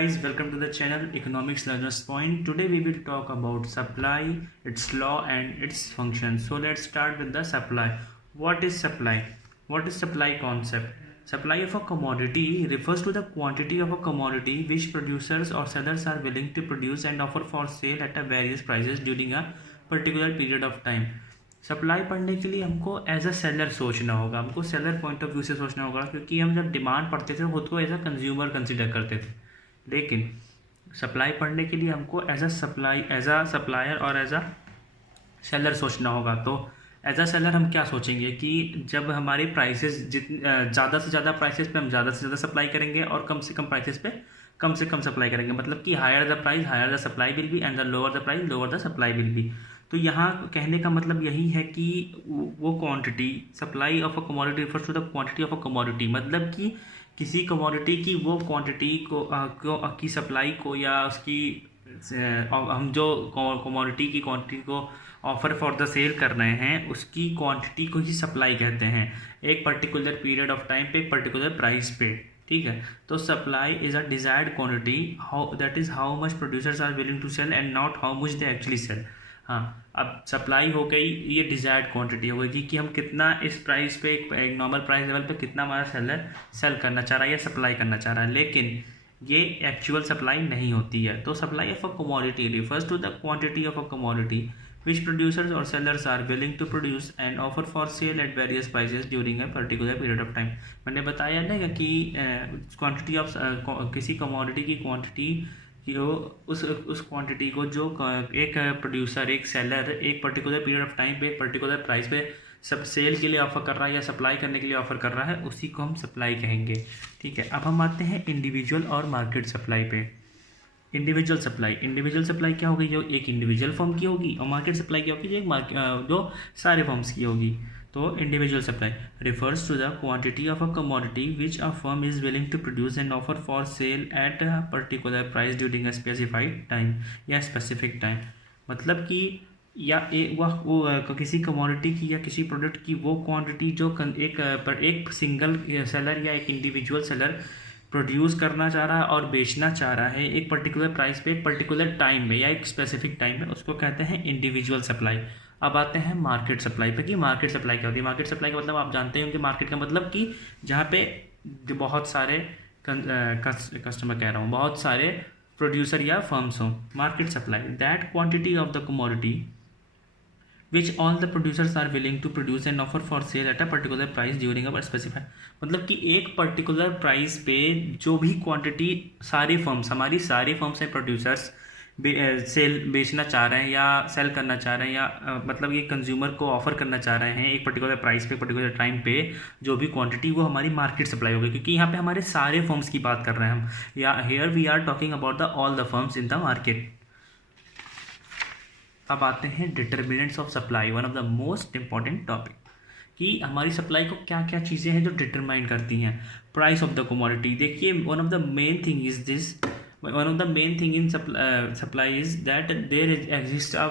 guys, welcome to the channel Economics Learners Point. Today we will talk about supply, its law and its function. So let's start with the supply. What is supply? What is supply concept? Supply of a commodity refers to the quantity of a commodity which producers or sellers are willing to produce and offer for sale at a various prices during a particular period of time. Supply पढ़ने के लिए हमको as a seller सोचना होगा, हमको seller point of view से सोचना होगा, क्योंकि हम जब डिमांड पढ़ते थे खुद को एज अ कंज्यूमर कंसिडर करते थे। लेकिन सप्लाई पढ़ने के लिए हमको एज अ सप्लायर और एज अ सेलर सोचना होगा। तो एज अ सेलर हम क्या सोचेंगे कि जब हमारे प्राइसेस ज़्यादा से ज़्यादा प्राइसेस पे हम ज़्यादा से ज़्यादा सप्लाई करेंगे और कम से कम प्राइसेस पे कम से कम सप्लाई करेंगे, मतलब कि higher the price higher the supply will be and the lower the price lower the supply will be. तो यहाँ कहने का मतलब यही है कि वो quantity, supply of a commodity refers to the quantity of a commodity, मतलब कि किसी कमोडिटी की वो क्वांटिटी को की सप्लाई को या उसकी हम जो कमोडिटी की क्वांटिटी को ऑफर फॉर द सेल कर रहे हैं उसकी क्वांटिटी को ही सप्लाई कहते हैं, एक पर्टिकुलर पीरियड ऑफ टाइम पे एक पर्टिकुलर प्राइस पे। ठीक है, तो supply is a desired quantity, how that is how much producers are willing to sell and not how much they actually sell. हाँ, अब सप्लाई हो गई, ये डिजायर्ड क्वांटिटी हो गई कि हम कितना इस प्राइस पे एक नॉर्मल प्राइस लेवल पे कितना हमारा सेलर सेल करना चाह रहा है या सप्लाई करना चाह रहा है, लेकिन ये एक्चुअल सप्लाई नहीं होती है। तो supply of a commodity refers to the quantity of a commodity which producers or sellers are willing to produce and offer for sale at various prices during a particular period of time। मैंने बताया ना कि quantity of किसी commodity की quantity कि वो उस quantity को जो एक प्रोड्यूसर एक सेलर एक पर्टिकुलर पीरियड ऑफ टाइम पे एक पर्टिकुलर प्राइस पे सब सेल के लिए ऑफर कर रहा है या सप्लाई करने के लिए ऑफर कर रहा है, उसी को हम सप्लाई कहेंगे। ठीक है, अब हम आते हैं इंडिविजुअल और मार्केट सप्लाई पे। इंडिविजुअल सप्लाई क्या होगी, जो एक इंडिविजुअल फर्म की होगी, और मार्केट सप्लाई क्या होगी, जो एक जो सारे फर्म्स की होगी। तो individual supply refers to the quantity of a commodity which a firm is willing to produce and offer for sale at a particular price during a specified time या स्पेसिफिक टाइम, मतलब कि या वो किसी commodity की या किसी product की वो क्वांटिटी जो एक सिंगल सेलर या एक इंडिविजुअल सेलर प्रोड्यूस करना चाह रहा है और बेचना चाह रहा है एक पर्टिकुलर प्राइस पे एक पर्टिकुलर टाइम में या एक स्पेसिफिक टाइम में, उसको कहते हैं इंडिविजुअल सप्लाई। अब आते हैं मार्केट सप्लाई पे कि मार्केट सप्लाई क्या होती है। मार्केट सप्लाई का मतलब आप जानते हैं कि मार्केट का मतलब कि जहाँ पे बहुत सारे कस्टमर कह रहा हूँ, बहुत सारे प्रोड्यूसर या फर्म्स हों। Market supply that quantity of the commodity which all the producers are willing to produce and offer for sale at a particular price during a specified, मतलब कि एक पर्टिकुलर प्राइस पे जो भी क्वांटिटी हमारी सारी फर्म्स हैं प्रोड्यूसर्स बेचना चाह रहे हैं या सेल करना चाह रहे हैं या मतलब ये कंज्यूमर को ऑफर करना चाह रहे हैं एक पर्टिकुलर प्राइस पे पर्टिकुलर टाइम पे जो भी क्वांटिटी, वो हमारी मार्केट सप्लाई होगी, क्योंकि यहाँ पे हमारे सारे फर्म्स की बात कर रहे हैं हम, या here we are talking about the all the firms in the market. अब आते हैं determinants of supply, one of the most important topic, कि हमारी सप्लाई को क्या क्या चीज़ें हैं जो डिटरमाइन करती हैं। प्राइस ऑफ द कमोडिटी, देखिए one of the main thing in supply is that there exist a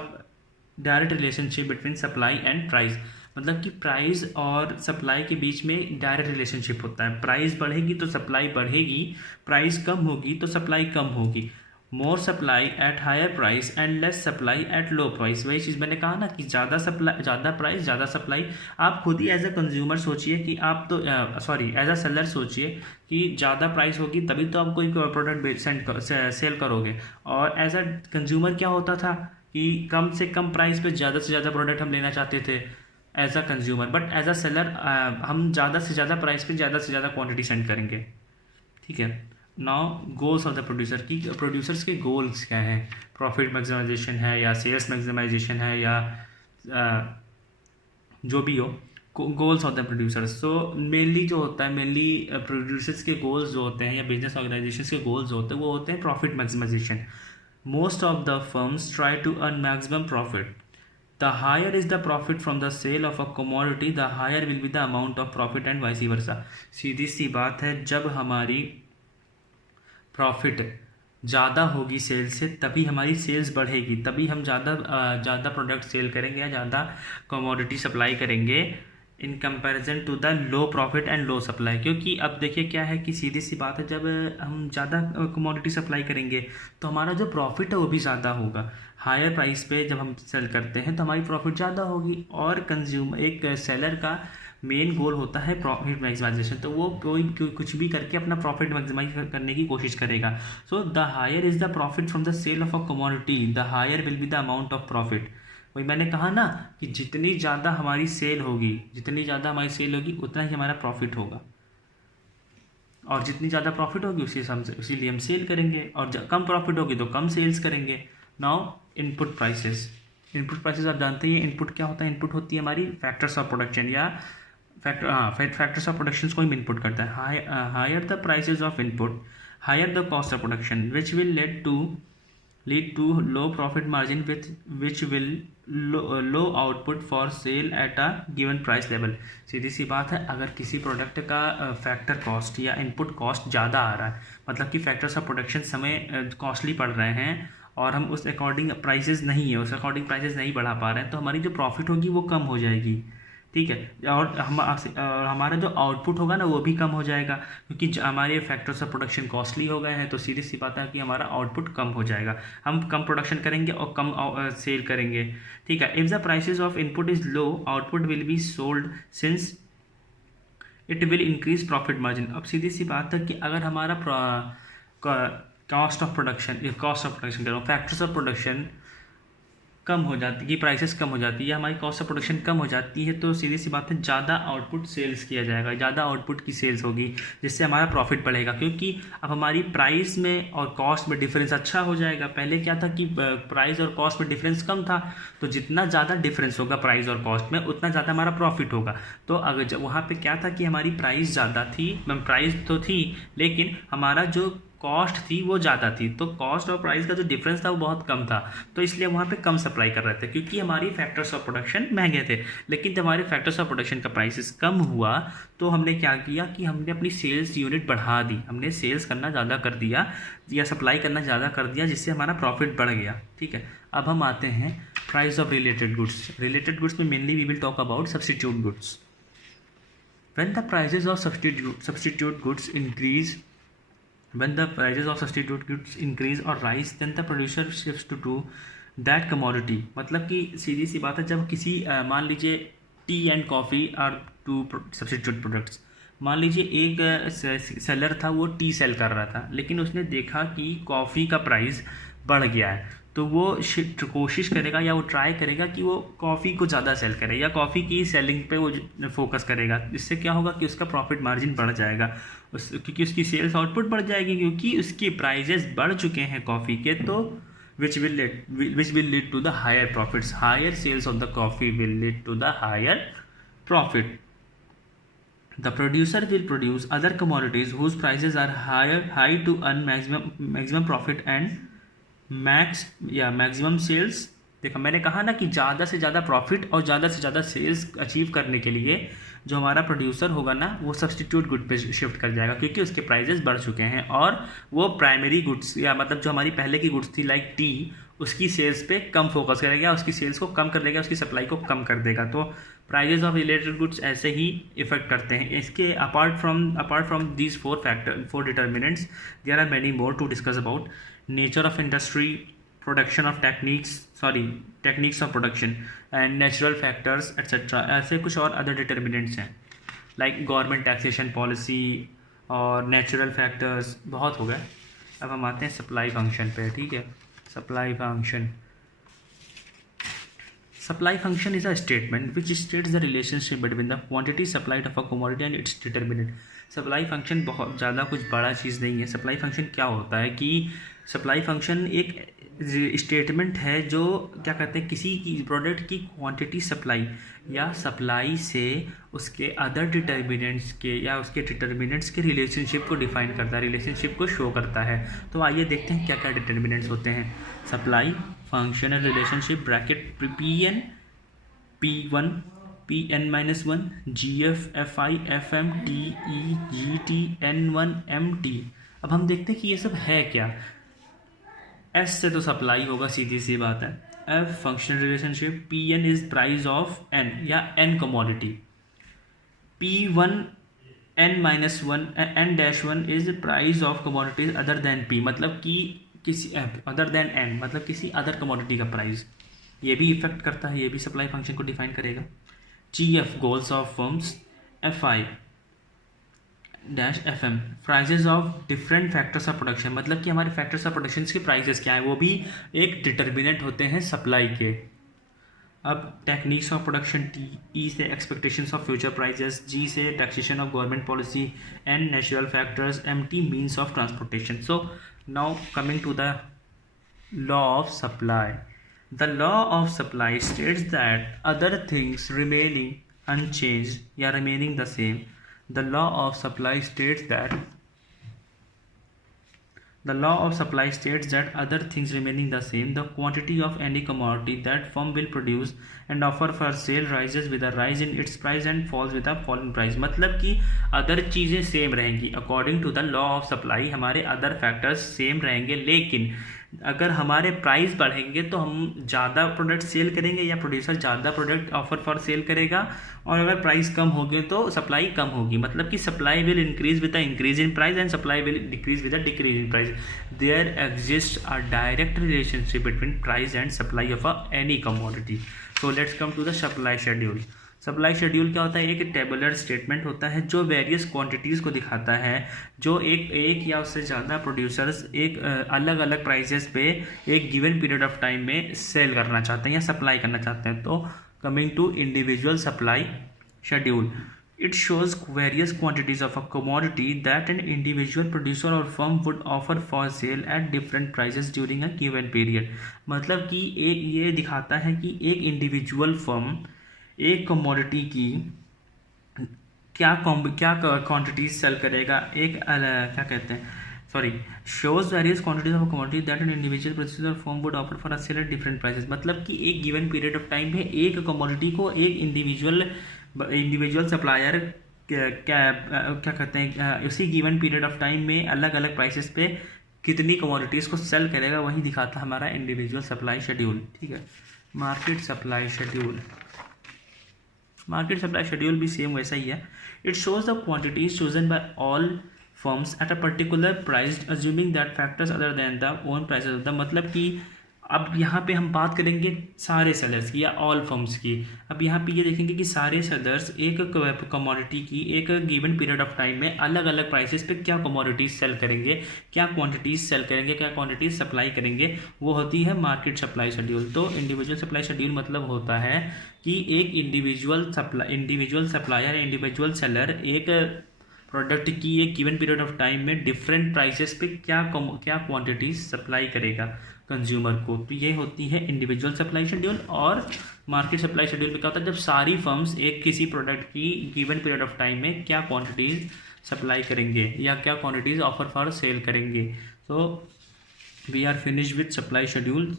direct relationship between supply and price, मतलब कि प्राइस और सप्लाई के बीच में डायरेक्ट रिलेशनशिप होता है। प्राइस बढ़ेगी तो सप्लाई बढ़ेगी, प्राइस कम होगी तो सप्लाई कम होगी। More supply at higher price and less supply at low price, वही चीज़ मैंने कहा ना कि ज़्यादा प्राइस ज़्यादा सप्लाई। आप खुद ही एज अ कंज्यूमर सोचिए कि आप तो एज अ सेलर सोचिए कि ज़्यादा प्राइस होगी तभी तो आप कोई प्रोडक्ट सेल करोगे, और एज अ कंज्यूमर क्या होता था कि कम से कम प्राइस पे ज़्यादा से ज़्यादा प्रोडक्ट हम लेना चाहते थे as a consumer, but as a seller हम ज़्यादा से ज़्यादा प्राइस पे ज़्यादा से ज़्यादा क्वान्टिटी सेंड करेंगे। ठीक है, now goals of the producer, की प्रोड्यूसर्स के गोल्स क्या हैं, प्रॉफिट मैक्सिमाइजेशन है या सेल्स मैक्सिमाइजेशन है या जो भी हो, गोल्स ऑफ द प्रोड्यूसर्स। तो मेनली जो होता है, मेनली प्रोड्यूसर्स के गोल्स जो होते हैं या बिजनेस ऑर्गेनाइजेशन के गोल्स जो होते हैं वो होते हैं profit maximisation. Most of the firms try to earn maximum profit, the higher is the profit from the sale of a commodity the higher will be the amount of profit and vice versa. सीधी सी बात है, जब हमारी profit ज़्यादा होगी cell से तभी हमारी सेल्स बढ़ेगी, तभी हम ज़्यादा प्रोडक्ट सेल करेंगे या ज़्यादा कमोडिटी सप्लाई करेंगे in comparison to the low profit and low supply. क्योंकि अब देखिए क्या है कि सीधी सी बात है, जब हम ज़्यादा कमोडिटी सप्लाई करेंगे तो हमारा जो प्रॉफिट है वो भी ज़्यादा होगा। हायर प्राइस पे जब हम सेल करते हैं तो हमारी प्रॉफिट ज़्यादा होगी, और कंज्यूमर एक सेलर का मेन गोल होता है प्रॉफिट मैक्सिमाइजेशन, तो वो कुछ भी करके अपना प्रॉफिट मैक्सिमाइज करने की कोशिश करेगा। So the higher is the profit from the sale of a commodity, the higher will be the amount of profit. वही मैंने कहा ना कि जितनी ज़्यादा हमारी सेल होगी, जितनी ज़्यादा हमारी सेल होगी उतना ही हमारा प्रॉफिट होगा, और जितनी ज़्यादा प्रॉफिट होगी उसी लिए हम सेल करेंगे, और कम प्रॉफिट होगी तो कम सेल्स करेंगे। Now input prices. Input prices आप जानते ही, इनपुट क्या होता है? इनपुट होती है हमारी फैक्टर्स ऑफ प्रोडक्शन, या फैक्टर्स ऑफ प्रोडक्शन को हम इनपुट करता है। Higher the prices of input, higher the cost of production, which will lead to low profit margin with which will low output for sale at a given price level। सीधी सी बात है, अगर किसी product का factor cost या input cost ज़्यादा आ रहा है, मतलब कि फैक्टर्स ऑफ प्रोडक्शन समय कॉस्टली पड़ रहे हैं, और हम उस अकॉर्डिंग प्राइसेस नहीं है, उस अकॉर्डिंग प्राइसेस नहीं बढ़ा पा रहे हैं, तो हमारी जो प्रॉफिट होगी वो कम हो जाएगी। ठीक है, और हमारा जो आउटपुट होगा ना वो भी कम हो जाएगा, क्योंकि हमारे फैक्टर्स ऑफ प्रोडक्शन कॉस्टली हो गए हैं, तो सीधी सी बात है कि हमारा आउटपुट कम हो जाएगा। हम कम प्रोडक्शन करेंगे और कम सेल करेंगे। ठीक है, if the prices of input is low, output will be sold since it will increase profit margin. अब सीधी सी बात है कि अगर हमारा कॉस्ट ऑफ प्रोडक्शन कह रहा हूँ, फैक्टर्स ऑफ प्रोडक्शन कम हो जाती है, प्राइसेस कम हो जाती है, हमारी कॉस्ट ऑफ प्रोडक्शन कम हो जाती है, तो सीधी सी बात है ज़्यादा आउटपुट सेल्स किया जाएगा, ज़्यादा आउटपुट की सेल्स होगी, जिससे हमारा प्रॉफिट बढ़ेगा। क्योंकि अब हमारी प्राइस में और कॉस्ट में डिफरेंस अच्छा हो जाएगा। पहले क्या था कि प्राइस और कॉस्ट में डिफरेंस कम था, तो जितना ज़्यादा डिफरेंस होगा प्राइस और कॉस्ट में उतना ज़्यादा हमारा प्रॉफिट होगा। तो अगर जब वहाँ पर क्या था कि हमारी प्राइस ज़्यादा थी, प्राइस तो थी, लेकिन हमारा जो कॉस्ट थी वो ज़्यादा थी, तो कॉस्ट और प्राइस का जो डिफरेंस था वो बहुत कम था, तो इसलिए वहाँ पे कम सप्लाई कर रहे थे, क्योंकि हमारी फैक्टर्स ऑफ प्रोडक्शन महंगे थे। लेकिन जब हमारे फैक्टर्स ऑफ प्रोडक्शन का प्राइसेस कम हुआ, तो हमने क्या किया कि हमने अपनी सेल्स यूनिट बढ़ा दी, हमने सेल्स करना ज़्यादा कर दिया या सप्लाई करना ज़्यादा कर दिया, जिससे हमारा प्रॉफिट बढ़ गया। ठीक है, अब हम आते हैं price of related goods. Related goods में mainly we will talk about substitute goods. When the prices of substitute goods increase, when the prices of substitute goods increase or rise, then the producer shifts to do that commodity। मतलब कि सीधी सी बात है, जब किसी मान लीजिए tea and coffee are two substitute products. मान लीजिए एक सेलर था, वो टी सेल कर रहा था, लेकिन उसने देखा कि कॉफ़ी का प्राइस बढ़ गया है, तो वो कोशिश करेगा या वो ट्राई करेगा कि वो कॉफ़ी को ज़्यादा सेल करे, या कॉफ़ी की सेलिंग पे वो फोकस करेगा। इससे क्या होगा कि उसका प्रॉफिट मार्जिन बढ़ जाएगा, क्योंकि उसकी सेल्स आउटपुट बढ़ जाएगी, क्योंकि उसकी प्राइजेस बढ़ चुके हैं कॉफ़ी के, तो which will lead to the higher profits। higher sales of the coffee will lead to the higher profit। The producer will produce other commodities whose prices are high to earn maximum profit and maximum sales. देखो मैंने कहा ना कि ज़्यादा से ज़्यादा profit और ज़्यादा से ज़्यादा सेल्स अचीव करने के लिए जो हमारा प्रोड्यूसर होगा ना, वो सब्सटीट्यूट गुड पे शिफ्ट कर जाएगा, क्योंकि उसके प्राइजेस बढ़ चुके हैं, और वो प्राइमरी गुड्स या मतलब जो हमारी पहले की गुड्स थी लाइक टी, उसकी सेल्स पे कम फोकस करेगा, उसकी सेल्स को कम कर देगा, उसकी सप्लाई को कम कर देगा। तो प्राइजेस ऑफ रिलेटेड गुड्स ऐसे ही इफेक्ट करते हैं। इसके apart from these four determinants, there are many more to discuss about. Nature of industry, production of techniques of production and natural factors etcetera, ऐसे कुछ और अदर डिटर्मिनेंट्स हैं like government taxation policy और natural factors. बहुत हो गए, अब हम आते हैं सप्लाई फंक्शन पे। ठीक है, supply function is a statement which states the relationship between the quantity supplied of a commodity and its determinant। Supply function बहुत ज़्यादा कुछ बड़ा चीज़ नहीं है। सप्लाई फंक्शन क्या होता है कि सप्लाई फंक्शन एक स्टेटमेंट है जो क्या कहते हैं, किसी की प्रोडक्ट की क्वांटिटी सप्लाई या सप्लाई से उसके अदर डिटर्मिनेंट्स के या उसके डिटर्मिनेंट्स के रिलेशनशिप को डिफाइन करता है, रिलेशनशिप को शो करता है। तो आइए देखते हैं क्या क्या डिटर्मिनेंट्स होते हैं। Supply functional relationship bracket Pn P1 Pn-1 GF Fi Fm Te Gt N1 Mt। अब हम देखते हैं कि ये सब है क्या। S से तो सप्लाई होगा, सीधी सी बात है। F functional relationship, Pn is price of N या N commodity. P1 n-1 is price of commodities other than P, मतलब कि किसी अदर देन n मतलब किसी अदर कमोडिटी का प्राइस, ये भी इफेक्ट करता है, ये भी सप्लाई फंक्शन को डिफाइन करेगा। GF goals of firms, FI dash FM prizes of different factors of production, मतलब कि हमारे फैक्टर्स ऑफ प्रोडक्शन के प्राइजेस क्या है, वो भी एक डिटर्मिनेंट होते हैं सप्लाई के। अब टेक्निक्स ऑफ प्रोडक्शन, E से expectations of future prices, G से taxation of government policy, N natural factors, MT means of transportation. So now coming to the law of supply. The law of supply states that other things remaining unchanged या remaining the same, the law of supply states that other things remaining the same, the quantity of any commodity that firm will produce and offer for sale rises with a rise in its price and falls with a fall in price, मतलब कि other चीज़ें same रहेंगी according to the law of supply, हमारे other factors same रहेंगे, लेकिन अगर हमारे price बढ़ेंगे तो हम ज़्यादा प्रोडक्ट सेल करेंगे या प्रोड्यूसर ज़्यादा प्रोडक्ट ऑफर फॉर सेल करेगा, और अगर प्राइस कम होगी तो सप्लाई कम होगी, मतलब कि supply will increase with the increase in price and supply will decrease with the decrease in price. There exist a direct relationship between price and supply of any commodity. So let's come to the supply schedule. Supply schedule क्या होता है? एक tabular statement होता है जो various quantities को दिखाता है, जो एक या उससे ज़्यादा प्रोड्यूसर्स एक अलग अलग प्राइसेस पे एक गिवन पीरियड ऑफ टाइम में सेल करना चाहते हैं या सप्लाई करना चाहते हैं। तो coming to individual supply schedule, it shows various quantities of a commodity that an individual producer or firm would offer for sale at different prices during a given period। मतलब कि ये दिखाता है कि एक इंडिविजुअल फर्म एक commodity की क्या क्वांटिटीज सेल करेगा, क्या कहते हैं, shows various quantities of a commodity that an individual producer or firm would offer for a sale at different prices। मतलब कि एक गिवन पीरियड ऑफ टाइम में एक कमोडिटी को एक इंडिविजुअल सप्लायर क्या कहते हैं, उसी गिवन पीरियड ऑफ टाइम में अलग अलग प्राइसेस पे कितनी कमोडिटीज़ को सेल करेगा, वही दिखाता हमारा इंडिविजुअल सप्लाई शेड्यूल। ठीक है। मार्केट सप्लाई शेड्यूल भी सेम वैसा ही है। It shows the quantities chosen by all firms eight a particular price assuming that factors other than the own prices of the, मतलब कि अब यहाँ पे हम बात करेंगे सारे सेलर्स की या ऑल फर्म्स की। अब यहाँ पे ये देखेंगे कि सारे सेलर्स एक कमोडिटी की एक गिवन पीरियड ऑफ टाइम में अलग अलग प्राइसेस पे क्या कमोडिटीज सेल करेंगे, क्या क्वांटिटीज सेल करेंगे, क्या क्वांटिटीज सप्लाई करेंगे, वो होती है मार्केट सप्लाई शेड्यूल। तो इंडिविजुअल सप्लाई शेड्यूल मतलब होता है कि एक इंडिविजुअल सप्लायर, इंडिविजुअल सेलर एक प्रोडक्ट की एक गिवन पीरियड ऑफ टाइम में डिफरेंट प्राइसेस पे क्या क्वांटिटीज सप्लाई करेगा कंज्यूमर को। तो ये होती है इंडिविजुअल सप्लाई शेड्यूल। और मार्केट सप्लाई शेड्यूल में क्या होता है, जब सारी फर्म्स एक किसी प्रोडक्ट की गिवन पीरियड ऑफ टाइम में क्या क्वांटिटीज सप्लाई करेंगे या क्या क्वांटिटीज ऑफर फॉर सेल करेंगे। तो we are finish with supply schedule.